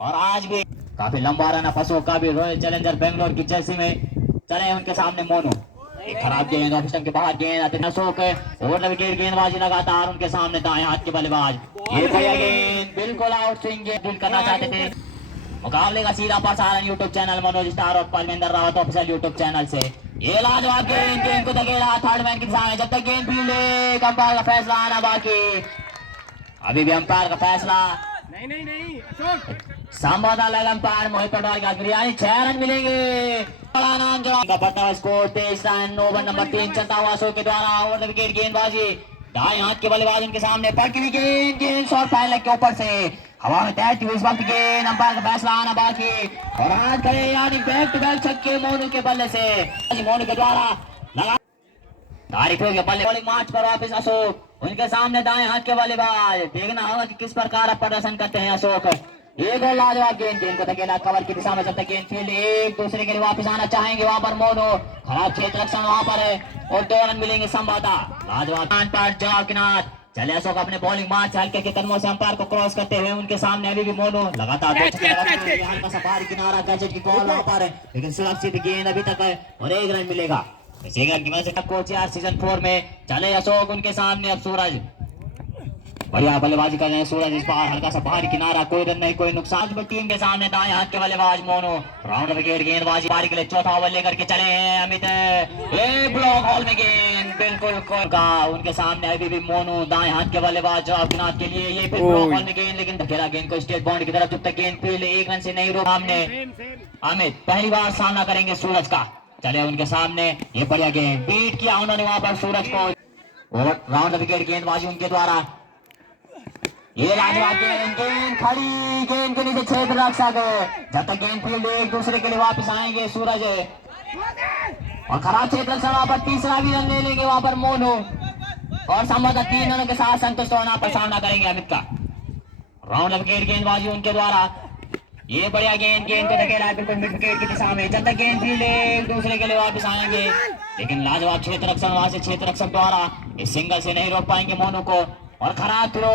और आज भी काफी लंबा रन फंसो का भी रॉयल चैलेंजर बेंगलोर की जर्सी में चले उनके सामने मोनू। एक खराब गेंद ऑफ स्टंप के बाहर गेंद आते अशोक ओवर द विकेट गेंदबाजी लगातार उनके सामने दाएं हाथ के बल्लेबाज। ये बढ़िया गेंद बिल्कुल आउट स्विंग गेंद करना चाहते थे। मुकाबले का सीधा प्रसारण यूट्यूब चैनल मनोज स्टार और Parvinder Rawat official YouTube channel से। ये लाजवाब गेंद गेंद को धकेला थर्ड मैन के सामने जब तक गेंद फील्ड अंपायर का फैसला आना बाकी। अभी भी अंपायर का फैसला नहीं संवाददाता अंपायर मोहित पटवाल का बिरयानी 6 रन मिलेंगे। बड़ा नाम जोड़ा बढ़ता स्कोर 23 रन। ओवर नंबर 3 चलता हुआ अशोक के द्वारा ओवर द विकेट गेंदबाजी दाएं हाथ के बल्लेबाज उनके सामने पटकी गेंद गेंद शॉट पहले के ऊपर से हवा में तैरती हुई इस वक्त गेंद अंपायर का फैसला आना बाकी। और हाथ करे यानी बैक टू बैक छक्के मोनू के बल्ले से मोनू के द्वारा लगा तारीफ होगी बल्ले बॉलिंग मार्च पर वापस अशोक उनके सामने दाएं हाथ के बल्लेबाज। देखना होगा कि किस प्रकार प्रदर्शन करते हैं अशोक। एक और लाजवाब गेंद गेंद को धकेला कवर की दिशा में जब तक गेंद फील्ड एक दूसरे के लिए वापस आना चाहेंगे वहां पर मोनू खराब क्षेत्र रक्षण वहां पर है और 2 रन मिलेंगे संवादा। लाजवाब पर जवाब किनार चले अशोक अपने बॉलिंग मार्च हल्के के कदमों से अंपायर को क्रॉस करते हुए उनके सामने अभी भी मोनू लगातार हल्का सा बाहर किनारा गैजेट की बॉल वहां पर है लेकिन सुरक्षित गेंद अभी तक है और 1 रन मिलेगा। इसी रन की वजह से कोच यार सीजन 4 में चले अशोक उनके सामने अब सूरज बढ़िया बल्लेबाजी कर रहे हैं। सूरज इस बार हल्का सा बाहरी किनारा कोई रन नहीं कोई नुकसान। टीम के सामने दाएं हाथ के बल्लेबाज मोनू राउंड विकेट गेंदबाजी पारी के लिए चौथा ओवर लेकर के चले हैं अमित। ब्लॉक हॉल में गेंद बिल्कुल का उनके सामने अभी भी मोनू दाएं हाथ के बल्लेबाज जवाब के लिए ये फिर ब्लॉक हॉल में गेंद लेकिन धकेला गेंद को स्टेट बाउंड्री की तरफ जब तक गेंद फील्ड 1 रन से नहीं रोका। सामने अमित पहली बार सामना करेंगे सूरज का। चले उनके सामने ये बढ़िया गेंद बीट किया उन्होंने वहां पर सूरज को और राउंड विकेट गेंदबाजी उनके द्वारा। ये लाजवाब गेंद गेंद खड़ी गेंद के नीचे क्षेत्र रक्षक जब तक गेंद फील्ड एक दूसरे के लिए वापस आएंगे सूरज और खराब क्षेत्र रक्षण वहां पर तीसरा भी रन ले लेंगे वहां पर मोनू और संभवतः 3 रनों के साथ संतुष्ट होना पर सामना करेंगे अमित का। राउंड विकेट गेंदबाजी उनके द्वारा। ये बढ़िया गेंद गेंद को धकेला है बिल्कुल मिड विकेट की दिशा में जब तक गेंद फील्ड एक दूसरे के लिए वापस आएंगे लेकिन लाजवाब क्षेत्र रक्षण वहां से क्षेत्र रक्षक द्वारा इस सिंगल से नहीं रोक पाएंगे मोनू को और खराब थ्रो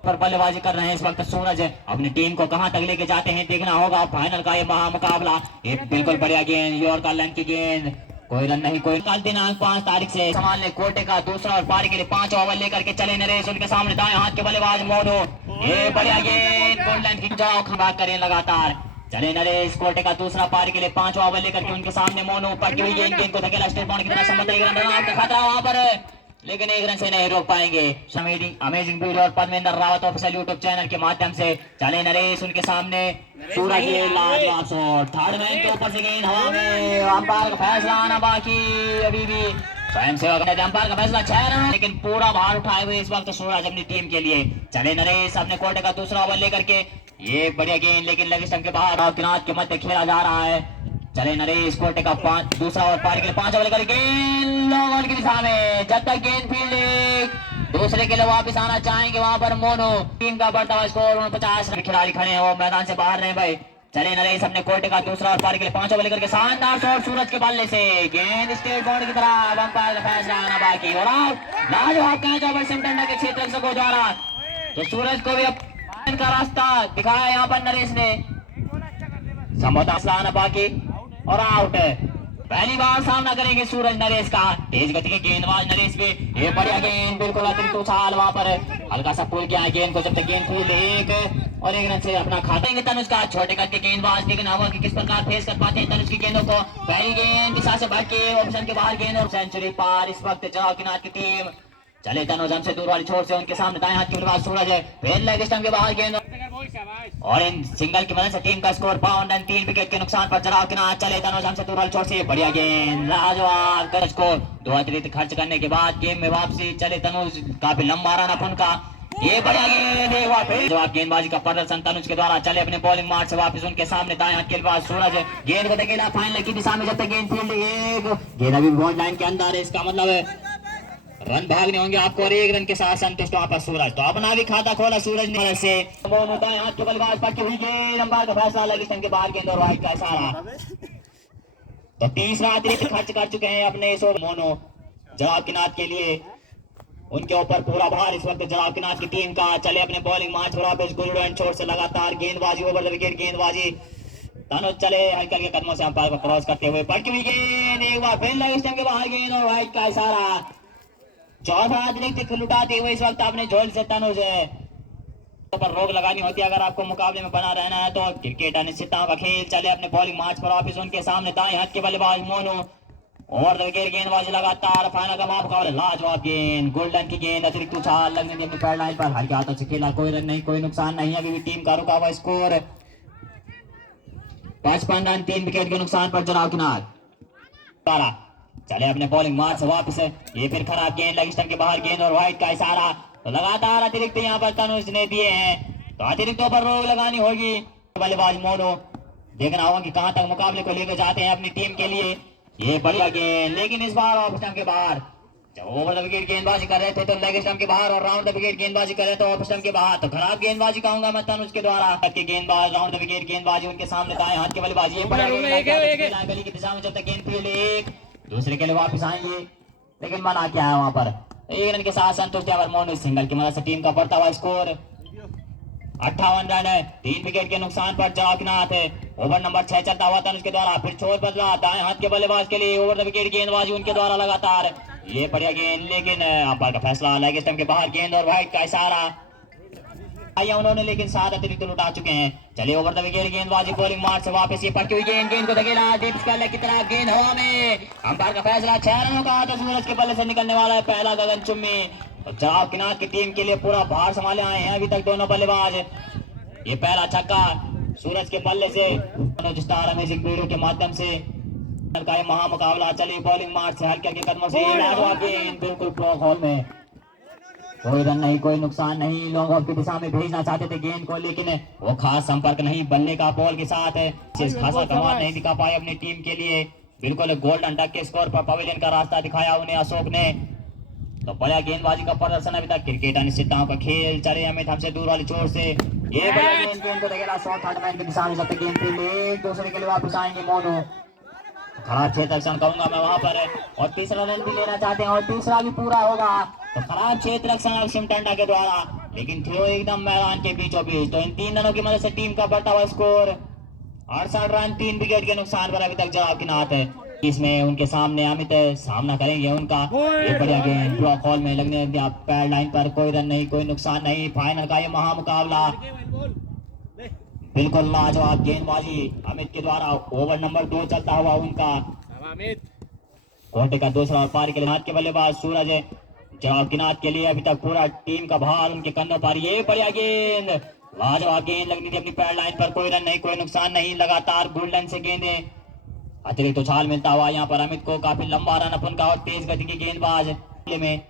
पर बल्लेबाजी कर रहे हैं इस वक्त सूरज अपनी टीम को कहां तक लेके जाते हैं देखना होगा। फाइनल का ये महामुकाबला ये बिल्कुल बढ़िया गेंद यॉर्कर लाइन की गेंद कोई रन नहीं कोई। कल दिनांक 5 तारीख से संभालने कोटे का दूसरा और पारी के लिए 5 ओवर लेकर के चले नरेश उनके सामने दाएं हाथ के बल्लेबाज मोनू। ये बढ़िया गेंद गोल लाइन की जाओ खंभा करें लगातार चले नरेश कोटे का दूसरा पारी के लिए 5 ओवर लेकर के उनके सामने मोनू ऊपर की हुई गेंद को धकेला स्टेट बाउंड्री की तरफ संबंधित रन आउट का खतरा वहां पर लेकिन 1 रन से नहीं रोक पाएंगे। अमेजिंग वीडियो और Parvinder Rawat official YouTube channel के माध्यम से चले नरेश उनके सामने सूरज ये लाजवाब शॉट थर्ड मैन के ऊपर से गेंद हवा में अंपायर का फैसला आना बाकी। अभी भी स्वयं सेवक ने अंपायर का फैसला 6 रन लेकिन पूरा भार उठाए हुए इस वक्त सूरज अपनी टीम के लिए। चले नरेश अपने कोटे का दूसरा ओवर लेकर के ये बढ़िया गेंद लेकिन लेग स्टंप के बाहर किनार के मध्य खेला जा रहा है। चले नरेश कोटे का दूसरा ओवर पारी के लिए 5 ओवर लेकर गेंद लॉन्ग की दिशा में जब तक गेंद फील्ड दूसरे के लिए वापस आना चाहेंगे वहां पर मोनू। टीम का बढ़ता हुआ स्कोर 49 रन। खिलाड़ी खड़े हैं वो मैदान से बाहर रहे भाई। चले नरेश अपने कोटे का दूसरा और पारी के लिए 5 ओवर लेकर के शानदार शॉट सूरज के बल्ले से गेंद स्टेट बाउंड्री की तरफ अंपायर का फैसला आना बाकी और लाजवाब कैच ओवर सिमटंडा के क्षेत्र को जा रहा तो सूरज को भी का रास्ता दिखाया यहाँ पर नरेश ने संभवतः आना बाकी और आउट। पहली बार सामना करेंगे सूरज नरेश का। तेज गति के गेंदबाज नरेश पे ये बढ़िया गेंद बिल्कुल अतिरिक्त उछाल वहां पर हल्का सा पुल किया गेंद को जब तक गेंद फील्ड 1 रन से अपना खातेंगे तनुज का। छोटे कद के गेंदबाज देखना होगा कि किस प्रकार फेस कर पाते हैं तनुज की गेंदों को। पहली गेंद दिशा से भटके ऑप्शन के बाहर गेंद और सेंचुरी पार इस वक्त जवाब किनार की टीम। चले तनुज हमसे दूर वाली छोर से उनके सामने दाएं हाथ की बल्लेबाज सूरज है फिर लेग स्टंप के बाहर गेंद और इन सिंगल की मदद से टीम का स्कोर 52 रन 3 विकेट के नुकसान पर जवाब किनार। चले तनुज हमसे दूर वाली छोर से बढ़िया गेंद लाजवाब कर स्कोर 2 अतिरिक्त खर्च करने के बाद गेम में वापसी। चले तनुज काफी लंबा रन अपन का ये बढ़िया गेंद एक बार फिर जवाब गेंदबाजी का प्रदर्शन तनुज के द्वारा। चले अपने बॉलिंग मार्च से वापस उनके सामने दाएं हाथ के बाद सूरज गेंद को धकेला फाइनल की दिशा में जब तक गेंद फील्ड एक गेंद अभी बॉल लाइन के अंदर है। इसका मतलब है रन भागने होंगे आपको और 1 रन के साथ संतुष्ट वहां पर सूरज तो अपना भी खाता खोला सूरज ने से दाएं हाथ के बल्लेबाज पक्की हुई गेंद अंपायर का फैसला लगी स्टंप के बाहर गेंद और वाइड का इशारा तो तीसरा अतिरिक्त खर्च कर चुके हैं अपने मोनू जवाब किनार के लिए। उनके ऊपर पूरा भार इस वक्त जनाब की नाच की टीम का। चले अपने बॉलिंग मार्च पर वापस गुल्लू एंड छोर से लगातार गेंदबाजी ओवर द विकेट गेंदबाजी तनुज चले हल्के हल्के कदमों से अंपायर को क्रॉस करते हुए पटकी हुई गेंद एक बार फिर लगी स्टंप के बाहर गेंद और वाइड का इशारा। चौथा अतिरिक्त लुटाते हुए इस वक्त आपने झोल से तनुज पर रोक लगानी होती है अगर आपको मुकाबले में बना रहना है तो। क्रिकेट अनिश्चितताओं का खेल। चले अपने बॉलिंग मार्च पर वापस उनके सामने दाएं हाथ के बल्लेबाज मोनू ओवर द विकेट गेंदबाजी लगातार फाइनल का मुकाबला लाजवाब गेंद गोल्डन की गेंद अतिरिक्त उछाल लगने दी अपनी पैड लाइन पर हल्के हाथों से खेला कोई रन नहीं कोई नुकसान नहीं अभी भी टीम का रुका हुआ स्कोर 55 रन 3 विकेट के नुकसान पर जनाब किनार 12। चले अपने बॉलिंग मार्च से वापस ये फिर खराब गेंद लगी स्टंप के बाहर गेंद और वाइड का इशारा। तो लगातार अतिरिक्त यहाँ पर तनुज ने दिए हैं तो अतिरिक्तों पर रोक लगानी होगी। बल्लेबाज मोनू देखना होगा कि कहां तक मुकाबले को लेकर जाते हैं अपनी टीम के लिए। ये बढ़िया गेंद लेकिन इस बार ऑफ स्टंप के बाहर। जब ओवर द विकेट गेंदबाजी कर रहे थे तो लेग स्टंप के बाहर और राउंड द विकेट गेंदबाजी कर रहे थे ऑफ स्टंप के बाहर। तो खराब गेंदबाजी कहूंगा मैं तनुज के द्वारा के गेंदबाज राउंड द विकेट गेंदबाजी उनके सामने दाएं हाथ के बल्लेबाजी गली की दिशा में जब तक गेंद फील्ड एक दूसरे के लिए वापस आएंगे लेकिन मना क्या है वहां पर। एक रन के साथ संतुष्ट है मोनू सिंगल की मदद से टीम का बढ़ता हुआ स्कोर 58 रन है 3 विकेट के नुकसान पर जवाबनाथ है। ओवर नंबर 6 चलता हुआ तनुज के द्वारा फिर छोर बदला दाएं हाथ के बल्लेबाज के लिए ओवर द विकेट गेंदबाजी उनके द्वारा लगातार ये बढ़िया गेंद लेकिन अंपायर का फैसला लेग स्टंप के बाहर गेंद और वाइड का इशारा आया उन्होंने लेकिन 7 अतिरिक्त लुटा चुके हैं। चलिए ओवर द विकेट गेंदबाजी बॉलिंग मार्च से वापस ये पटकी हुई गेंद को धकेला डीप स्क्वायर लेग की तरफ गेंद हवा में अंपायर का फैसला 6 रनों का तो सूरज के बल्ले से निकलने वाला है पहला गगन चुम्मी। जनाब किनार की टीम के लिए पूरा भार संभाले आए हैं अभी तक दोनों बल्लेबाज। ये पहला छक्का सूरज के बल्ले से स्टार अमेजिंग वीडियो के माध्यम से का ये महामुकाबला। चलिए बॉलिंग मार्च से हल्के हल्के कदमों से गेंद बिल्कुल ब्लॉक हॉल में कोई रन नहीं कोई नुकसान नहीं। लॉन्ग ऑफ की दिशा में भेजना चाहते थे गेंद को लेकिन वो खास संपर्क नहीं बल्ले का बॉल के साथ है खासा कमाल नहीं दिखा पाए अपनी टीम के लिए। बिल्कुल गोल्डन डक के स्कोर पर पवेलियन का रास्ता दिखाया उन्हें अशोक ने। तो बड़ा गेंदबाजी का प्रदर्शन अभी तक क्रिकेट अनिश्चितताओं का खेल। चले अमित हमसे दूर वाली छोर से ये बड़ा गेंद को धकेला शॉट थर्ड मैन की दिशा में जब तक गेंद फील्ड एक दूसरे के लिए वापस आएंगे मोनू। खराब क्षेत्र रक्षण कहूंगा मैं वहां पर और तीसरा रन भी लेना चाहते हैं और तीसरा भी पूरा होगा। तो खराब क्षेत्र रक्षण अक्षम टंडा के द्वारा लेकिन थियो एकदम मैदान के बीचों बीच। तो इन 3 रनों की मदद से टीम का बढ़ता हुआ स्कोर 68 रन 3 विकेट के नुकसान पर अभी तक जवाब की नाथ है। इसमें उनके सामने अमित सामना करेंगे उनका ये बढ़िया गेंद ब्लॉक हॉल में लगने दिया पैड लाइन पर कोई रन नहीं कोई नुकसान नहीं। फाइनल का ये महामुकाबला बिल्कुल लाजवाब गेंदबाजी अमित के द्वारा ओवर नंबर 2 चलता हुआ उनका कोटे का दूसरा और पारी के लिए हाथ के बल्लेबाज सूरज है जवाब किनात के लिए अभी तक पूरा टीम का भार उनके कंधों पर। ये बढ़िया गेंद लाजवाब गेंद लगनी थी अपनी पैड लाइन पर कोई रन नहीं कोई नुकसान नहीं। लगातार गोल्डन से गेंदे अतिरिक्त उछाल मिलता हुआ यहाँ पर अमित को काफी लंबा रन अपन का और तेज गति की गेंदबाज में।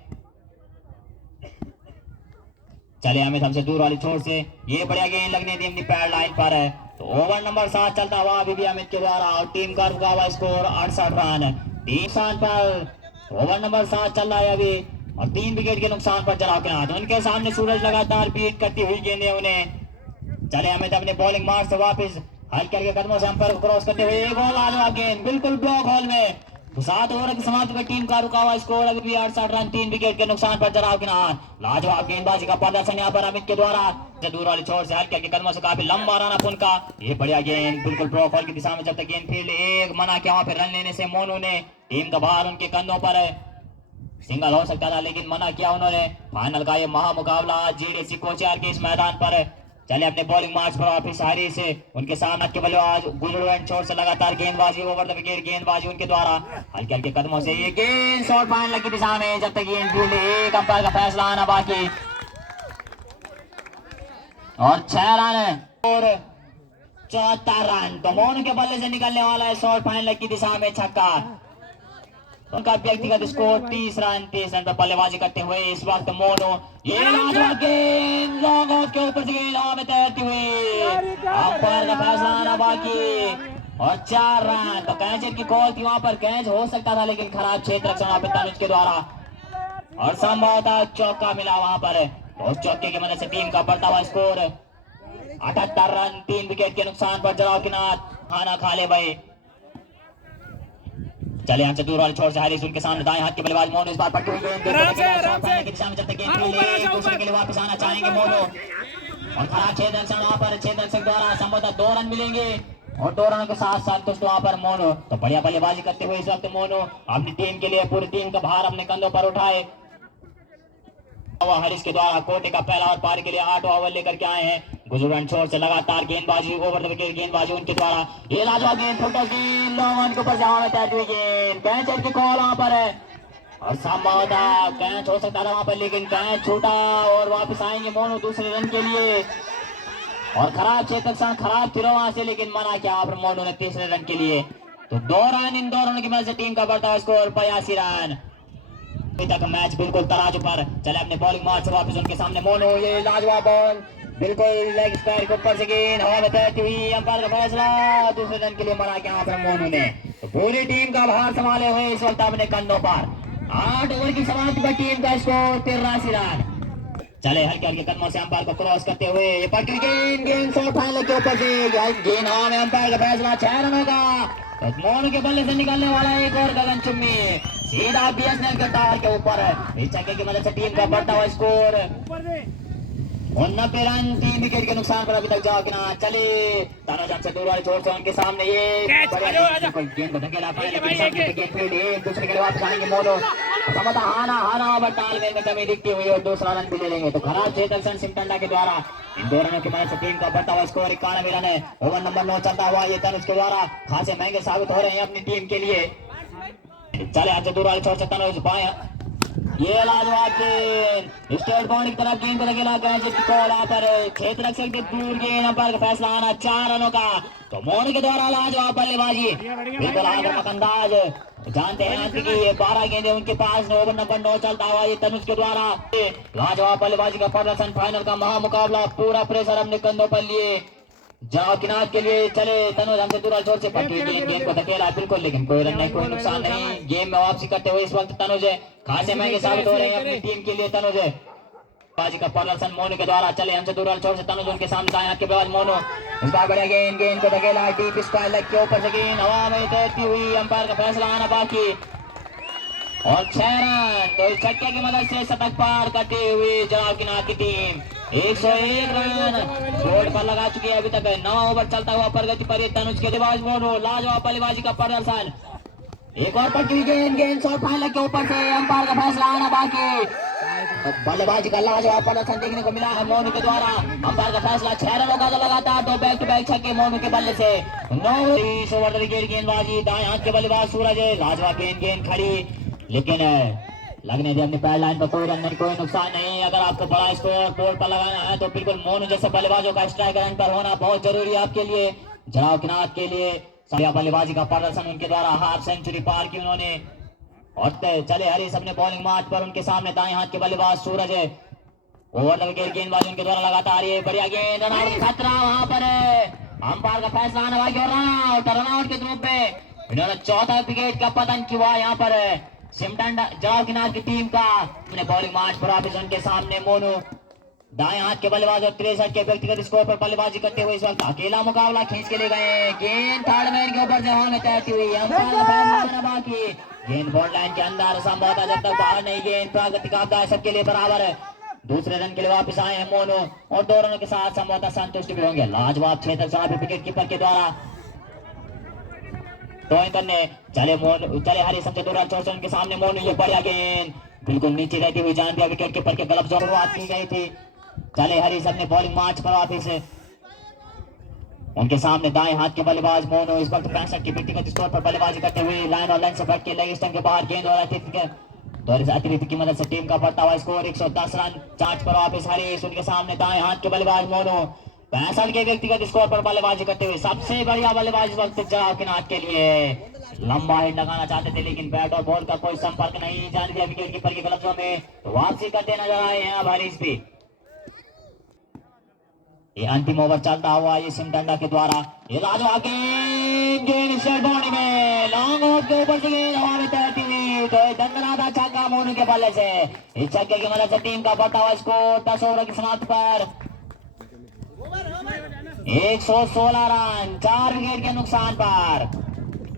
चले अमित हमसे दूर वाली छोर से ये बढ़िया गेंद लगने दी अपनी पैड लाइन पर है। तो ओवर नंबर 7 चलता हुआ अभी भी अमित के द्वारा और टीम का रुका हुआ स्कोर 68 रन 3 स्थान पर ओवर नंबर 7 चल रहा है अभी और 3 विकेट के नुकसान पर जनाब के हाथ उनके सामने सूरज लगातार बीट करती हुई गेंदें उन्हें। चले अमित अपने बॉलिंग मार्च से वापस हल्के हल्के कदमों से अंपायर को क्रॉस करते हुए एक बॉल लाजवाब गेंद बिल्कुल ब्लॉक हॉल में। 7 ओवर की समाप्ति पर टीम का रुका हुआ स्कोर अभी भी 68 रन 3 विकेट के नुकसान पर जनाब किनार। लाजवाब गेंदबाजी का प्रदर्शन यहाँ पर अमित के द्वारा दूर वाली छोर से हल्के हल्के कदमों से काफी लंबा रन अपन का। ये बढ़िया गेंद बिल्कुल ब्लॉक हॉल की दिशा में जब तक गेंद फील्ड एक मना किया वहां पर रन लेने से मोनू ने टीम का भार उनके कंधों पर सिंगल हो सकता था लेकिन मना किया उन्होंने। फाइनल का ये महामुकाबला जीडीसी कोचियार के इस मैदान पर। चले अपने बॉलिंग मार्च पर वापिस हारी से उनके सामने के बल्लेबाज गुजरू एंड छोर से लगातार गेंदबाजी ओवर द विकेट गेंदबाजी उनके द्वारा हल्के हल्के कदमों से ये गेंद शॉट फाइनल की दिशा में जब तक गेंद फील्ड एक अंपायर का फैसला आना बाकी और 6 रन और 74 रन। तो मोनू के बल्ले से निकलने वाला है शॉट फाइनल की दिशा में छक्का। उनका व्यक्तिगत स्कोर 30 रन पर बल्लेबाजी करते हुए इस वक्त मोनू ये गेंद लॉन्ग ऑफ के ऊपर से गेंद हवा में तैरती हुई अंपायर का फैसला आना बाकी और 4 रन। तो कैच की कॉल थी वहां पर कैच हो सकता था लेकिन खराब क्षेत्र रक्षण तनुज के द्वारा और संभवतः चौका मिला वहां पर। तो चौके की मदद से टीम का बढ़ता हुआ स्कोर 78 रन 3 विकेट के नुकसान पर जनाब के नाथ खाना खा ले भाई। चले यहाँ से दूर वाले छोर से हारिस उनके सामने दाएं हाथ के बल्लेबाज मोनू इस बार पटकी हुई गेंद की दिशा में चलते गेंद दूसरे के लिए वापस आना चाहेंगे मोनू और खराब छेदक वहां पर छेदक द्वारा संभवतः 2 रन मिलेंगे और 2 रनों के साथ साथ दोस्तों वहां पर मोनू तो बढ़िया बल्लेबाजी करते हुए इस वक्त मोनू अपनी टीम के लिए पूरी टीम का भार अपने कंधों पर उठाए। हरीश के द्वारा कोटे का पहला और पारी के लिए 8 ओवर लेकर के आए हैं। गुजरान छोर से लगातार गेंदबाजी ओवर द विकेट गेंदबाजी उनके द्वारा ये लाजवाब गेंद फुटबॉल गेंद लॉन के ऊपर जहां में तैरती हुई गेंद कैच की कॉल वहां पर है और संभवतः कैच हो सकता था वहां पर लेकिन कैच छूटा और वापस आएंगे मोनू दूसरे रन के लिए और खराब चेतक सन खराब थिरो वहां से लेकिन मना किया वहां पर मोनू ने तीसरे रन के लिए तो 2 रन इन 2 रनों की मदद से टीम का बढ़ता है स्कोर 82 रन। अभी तक मैच बिल्कुल तराजू पर चले अपने बॉलिंग मार्च से वापस उनके सामने मोनू ये लाजवाब बॉल बिल्कुल लेग स्क्वायर के ऊपर से गेंद हवा में तैरती हुई अंपायर का फैसला दूसरे रन के लिए मना किया पर मोनू ने तो पूरी टीम का भार संभाले हुए इस वक्त अपने कंधों पर 8 ओवर की समाप्ति पर टीम का स्कोर 83 रन। चले हल्के हल्के कदमों से अंपायर को क्रॉस करते हुए ये पटकी गेंद शॉट फाइनल के ऊपर से गेंद हवा में अंपायर का फैसला 6 रनों का तो मोनू के बल्ले से निकलने वाला एक और गगन चुम्मी सीधा बीएसएनएल के टावर के ऊपर इस छक्के की मदद से टीम का बढ़ता हुआ स्कोर 89 रन 3 विकेट के नुकसान पर अभी तक जाओ कि ना चले तानाजान से दूर वाले छोर से उनके सामने ये गेंद को धकेला पाए लेकिन सामने गेंद फील्ड एक दूसरे के लिए वापस आएंगे मोनू समता हाना ओवर तालमेल में कमी दिखती हुई और दूसरा रन भी ले लेंगे तो खराब चेतन सिमटंडा के द्वारा इन 2 रनों की मदद से टीम का बढ़ता हुआ स्कोर 91 रन है। ओवर नंबर 9 चलता हुआ ये तनुज के द्वारा खासे महंगे साबित हो रहे हैं अपनी टीम के लिए। चले आज दूर वाले छोर से तनुज बाएं ये लाजवाब गेंद स्टेट बाउंड्री की तरफ गेंद को धकेला गया जिसकी कॉल यहाँ पर खेत रख सकते दूर गेंद अंपायर का फैसला आना 4 रनों का तो मोनू के द्वारा लाजवाब बल्लेबाजी बिल्कुल आक्रामक अंदाज जानते हैं कि ये 12 गेंदे उनके पास ओवर नंबर 9 चलता हुआ ये तनुज के द्वारा लाजवाब बल्लेबाजी का प्रदर्शन फाइनल का महामुकाबला पूरा प्रेशर अपने कंधों पर लिए जाओ किनार के लिए चले तनुज हमसे दूर छोर से पटकी गेंद को धकेला बिल्कुल लेकिन कोई रन नहीं कोई नुकसान नहीं गेम में वापसी करते हुए इस वक्त तनुज खासे महंगे साबित हो रहे हैं अपनी टीम के लिए तनुज बाजी का प्रदर्शन मोनू के द्वारा चले हमसे दूर छोर से तनुज उनके सामने दाएं हाथ के बाद मोनू इस बार बढ़िया गेंद को धकेला डीप स्क्वायर लेग के ऊपर से गेंद हवा में तैरती हुई अंपायर का फैसला आना बाकी और 6 रन तो इस छक्के की मदद से शतक पार करते हुए जनाब किनार की टीम 101 रन बोर्ड पर लगा चुकी है अभी तक 9 ओवर चलता हुआ प्रगति पर तनुज के दिवाज मोनू लाजवाब बल्लेबाजी का प्रदर्शन एक और पटकी गेंद शॉट फाइनल के ऊपर से अंपायर का फैसला आना बाकी बल्लेबाजी का लाजवाब प्रदर्शन देखने को मिला है मोनू के द्वारा अंपायर का फैसला 6 रनों का तो लगातार 2 बैक टू बैक छक्के मोनू के बल्ले से 9 ओवर द विकेट गेंदबाजी दाएं हाथ के बल्लेबाज सूरज लाजवाब गेंद खड़ी लेकिन लगने दे अपनी पैड लाइन पर कोई रन नहीं कोई नुकसान नहीं। अगर आपको बड़ा स्कोर बोर्ड पर लगाना है तो बिल्कुल मोनू जैसे बल्लेबाजों का स्ट्राइक रन पर होना बहुत जरूरी है आपके लिए जनाब किनार के लिए बल्लेबाजी का प्रदर्शन उनके द्वारा हाफ सेंचुरी पार की उन्होंने और चले हरीश अपने बॉलिंग मार्च पर उनके सामने दाएं हाथ के बल्लेबाज सूरज ओवर द विकेट गेंदबाजी उनके द्वारा लगातार ये बढ़िया गेंद रनआउट खतरा वहां पर अंपायर का फैसला आना बाकी और रनआउट के रूप में इन्होंने चौथा विकेट का पतन किया यहाँ पर सिमटंडा जवाब किनार की टीम का अपने बॉलिंग मार्च पर वापस उनके सामने मोनू दाएं हाथ के बल्लेबाज और 63 के व्यक्तिगत स्कोर पर बल्लेबाजी करते हुए इस वक्त अकेला मुकाबला खींच के ले गए गेंद थर्ड मैन के ऊपर से हवा में तैरती हुई अंपायर का फैसला आना बाकी गेंद बॉल लाइन के अंदर संभवतः जब तक बाहर नहीं गेंद प्राकृतिक आपदा है सबके लिए बराबर है दूसरे रन के लिए वापस आए हैं मोनू और 2 रनों के साथ संभवतः संतुष्ट भी होंगे लाजवाब क्षेत्र विकेट कीपर के द्वारा करने चले हरी सबसे दूर छोर से उनके सामने मोनू ये बढ़िया गेंद बिल्कुल नीचे रहती हुई जान दिया विकेट कीपर के गलत शुरुआत की गई थी। चले हरी अपने बॉलिंग मार्च पर वापस उनके सामने दाएं हाथ के बल्लेबाज मोनू इस वक्त 65 की व्यक्तिगत स्कोर पर बल्लेबाजी करते हुए लाइन और लाइन से बैठ के लेग स्टंप के बाहर गेंद और अतिरिक्त की मदद से टीम का बढ़ता हुआ स्कोर 110 रन चार्ज पर वापस हरीश उनके सामने दाएं हाथ के बल्लेबाज मोनू 65 के व्यक्तिगत स्कोर पर बल्लेबाजी करते हुए सबसे बढ़िया बल्लेबाज वक्त जवाब किनार के लिए लंबा हिट लगाना चाहते थे लेकिन बैट और बॉल का कोई संपर्क नहीं जाने दिया विकेट कीपर के गलतियों में तो वापसी करते नजर आए हैं अब हरीश भी ये अंतिम ओवर चलता हुआ ये सिमटंडा के द्वारा ये लाजवाब गेंद स्ट्रेट बाउंड्री में लॉन्ग ऑफ के ऊपर से गेंद हवा में तैरती हुई तो दंदनाता छक्का मोनू के बल्ले से इस छक्के की मदद से टीम का बढ़ता हुआ स्कोर 10 ओवर की समाप्ति पर 116 रन 4 विकेट के नुकसान पर